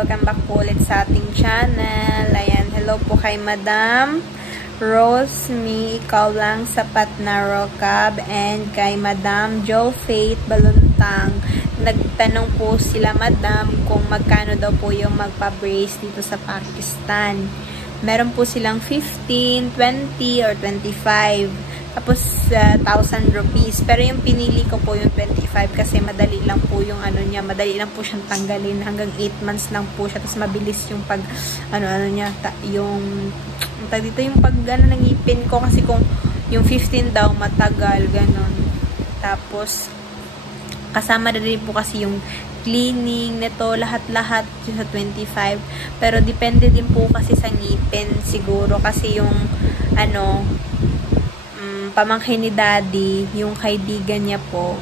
welcome back po ulit sa ating channel. Ayan, hello po kay Madam Rose Me, ikaw lang sapat na Rokab, and kay Madam Jo Faith Baluntang. Nagtanong po sila, Madam, kung magkano daw po yung magpa-brace dito sa Pakistan. Meron po silang 15, 20, or 25. Tapos, 1,000 rupees. Pero yung pinili ko po yung 25 kasi madali lang po yung ano niya. Madali lang po siyang tanggalin. Hanggang 8 months lang po siya. Tapos mabilis yung pag, ano niya, yung dito yung pag, ng ngipin ko. Kasi kung yung 15 daw, matagal, ganon. Tapos, kasama na rin po kasi yung cleaning nito, lahat-lahat sa 25. Pero, depende din po kasi sa ngipin siguro. Kasi yung, pamangkin ni Daddy, yung kaibigan niya po,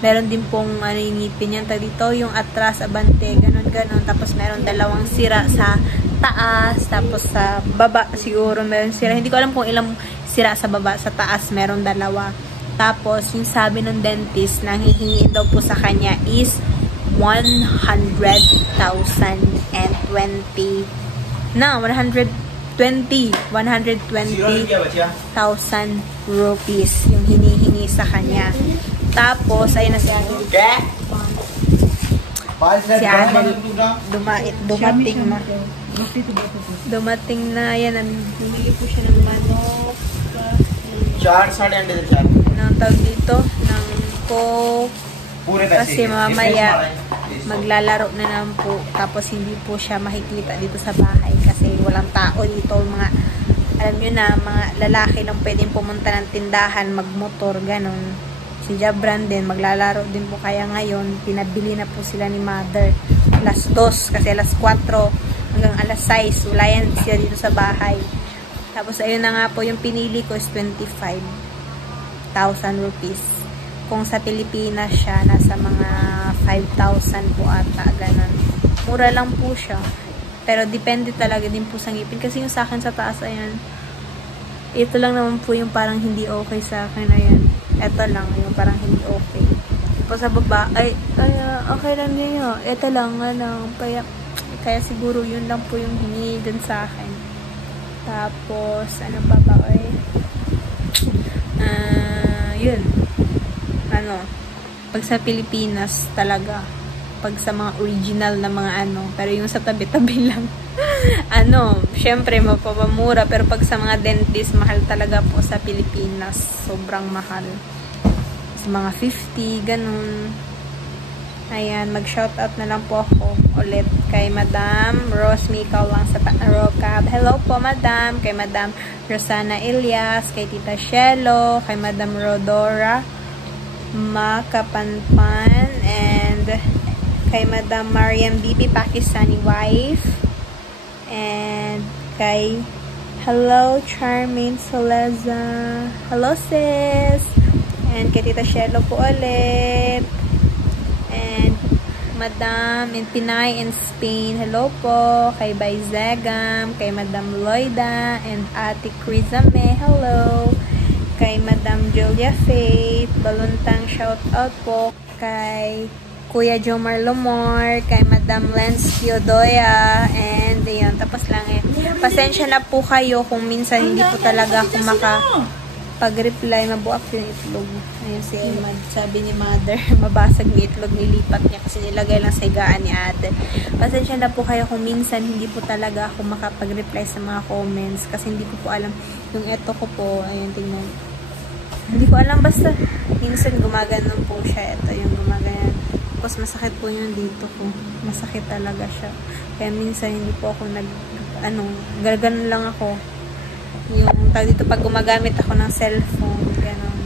meron din pong yung ngipin niya dito, yung atras, abante, ganon. Tapos meron dalawang sira sa taas, tapos sa baba siguro meron sira. Hindi ko alam kung ilang sira sa baba, sa taas meron dalawa. Tapos yung sabi ng dentist na hihingi daw po sa kanya is 120,000 rupees yung hinihingi sa kanya. Tapos, ayun na si Adel. Si Adel, dumating na. Ayan, bumili po siya ng manok. 4.5 Nang tawag dito, ng coke. Kasi mamaya, maglalaro na naman po. Tapos, hindi po siya makikita dito sa bahay kasi walang tao dito. Mga, alam nyo na, mga lalaki lang pwedeng pumunta ng tindahan, magmotor, ganon. Si Jabran din, maglalaro din po. Kaya ngayon, pinabili na po sila ni Mother. Alas 2, kasi alas 4 hanggang alas 6. Wala yan sila dito sa bahay. Tapos, ayun na nga po, yung pinili ko is 25,000 rupees. Kung sa Pilipinas siya, nasa mga 5,000 po ata, ganon. Mura lang po siya. Pero depende talaga din po sa ngipin. Kasi yung sa akin sa taas, ayan. Ito lang naman po yung parang hindi okay sa akin, ayan. Ito lang, yung parang hindi okay. Tapos sa baba, okay lang din yun. Ito lang, kaya siguro yun lang po yung hingi din sa akin. Tapos, ano pa ba, yun. Pag sa Pilipinas talaga, pag sa mga original na mga pero yung sa tabi-tabi lang, syempre mapapamura, pero pag sa mga dentist, mahal talaga po sa Pilipinas, sobrang mahal. Sa mga 50, ganun. Ayan, mag-shoutout na lang po ako ulit kay Madam Rose Me, ikaw lang sa Rokab. Hello po, Madam. Kay Madam Rosana Elias, kay Tita Shelo, kay Madam Rodora Makapanpan, and kay Madam Mariam Bibi, Pakistani wife, and kay hello Charmaine Soleza, hello sis, and kay Tita Shelo po ulit, and Madam in Pinay in Spain, hello po, kay Baizegam, kay Madam Loida, and Ate Crizame, hello, kay Madam Julia Faith Baluntang, shout out po, kay Kuya Jomar Lomor, kay Madam Lens Theodoya, and ayun, tapos lang pasensya na po kayo kung minsan hindi po talaga ako makapag-reply, mabuak yung itlog. Ayun si Emad, sabi ni Mother, mabasag ni itlog, nilipat niya kasi nilagay lang sa higaan ni Ate. Pasensya na po kayo kung minsan hindi po talaga ako makapag-reply sa mga comments kasi hindi ko po alam yung eto ko po, ayun, tingnan. Hindi ko alam, basta minsan gumaganon po siya, ito yung gumaganon. Tapos masakit po yung dito ko. Masakit talaga siya. Kaya minsan hindi po ako gaganon lang ako. Yung dito pag gumagamit ako ng cellphone, ganon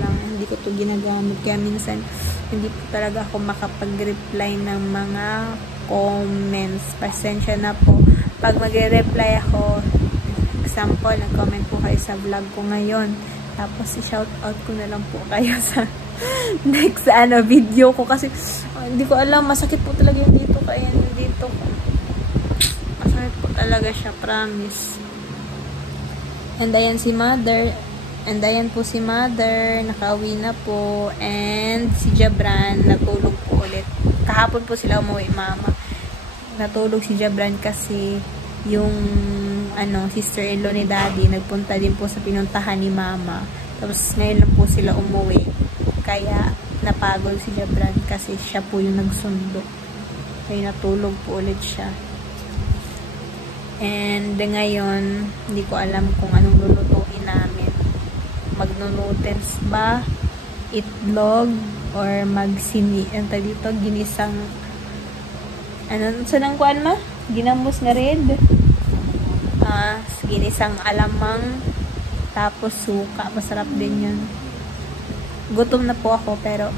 lang. Hindi ko to ginagamit. Kaya minsan hindi po talaga ako makapag-reply ng mga comments. Pasensya na po. Pag mag-reply ako, example, nag-comment po kayo sa vlog ko ngayon. Tapos i-shoutout ko na lang po kayo sa next video ko kasi hindi ko alam, masakit po talaga yung dito, kaya yung dito ko masakit po talaga siya, promise. And ayan si Mother, and ayan po si Mother, nakauwi na po, and si Jabran natulog po ulit. Kahapon po sila umuwi, Mama. natulog si Jabran kasi yung sister-in-law ni Daddy nagpunta din po sa pinuntahan ni Mama. Tapos ngayon lang po sila umuwi. Kaya napagod si Jabran kasi siya po yung nagsundo. Kaya natulog po ulit siya. And ngayon, hindi ko alam kung anong lulutuin namin. Magno-noodles ba? Itlog? Or dito, ginisang sanang kuan ma? Ginamos na red. Ginisang alamang. Tapos suka. Masarap din yun. Gutom na po ako pero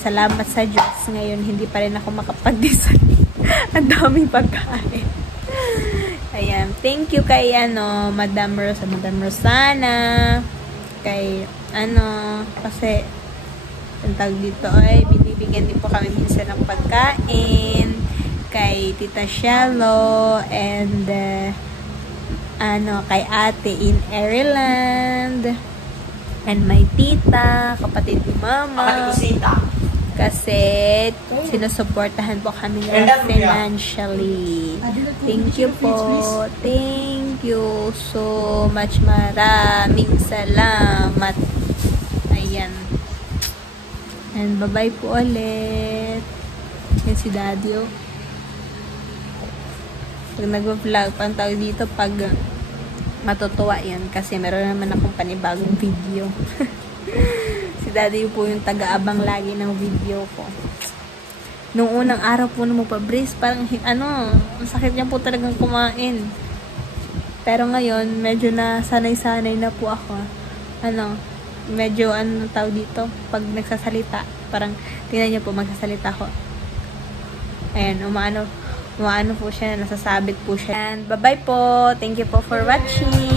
salamat sa Diyos. Ngayon, hindi pa rin ako makapag-design. Ang daming pagkain. Ayan. Thank you kay Madam Rosana. Kay kasi ang tawag dito ay binibigyan din po kami minsan ng pagkain kay Tita Shallow and kay ate in Ireland and my tita, kapatid ni Mama. Kasi sinusuportahan po kami nila financially. Thank you po. Thank you so much. Maraming salamat. Ayan. And bye-bye po ulit. Yan si Daddy. Pag nag-vlog, pang tawag dito, pag matutuwa yan. Kasi meron naman akong panibagong video. Si Daddy po yung taga-abang lagi ng video ko. Nung unang araw po na magpa-brace, parang masakit niya po talagang kumain. Pero ngayon, medyo na sanay-sanay na po ako. Medyo tawag dito, pag nagsasalita, parang tingnan niyo po, magsasalita ko. Ayan, umaano po siya, nasasabit po siya. And bye-bye po. Thank you po for watching.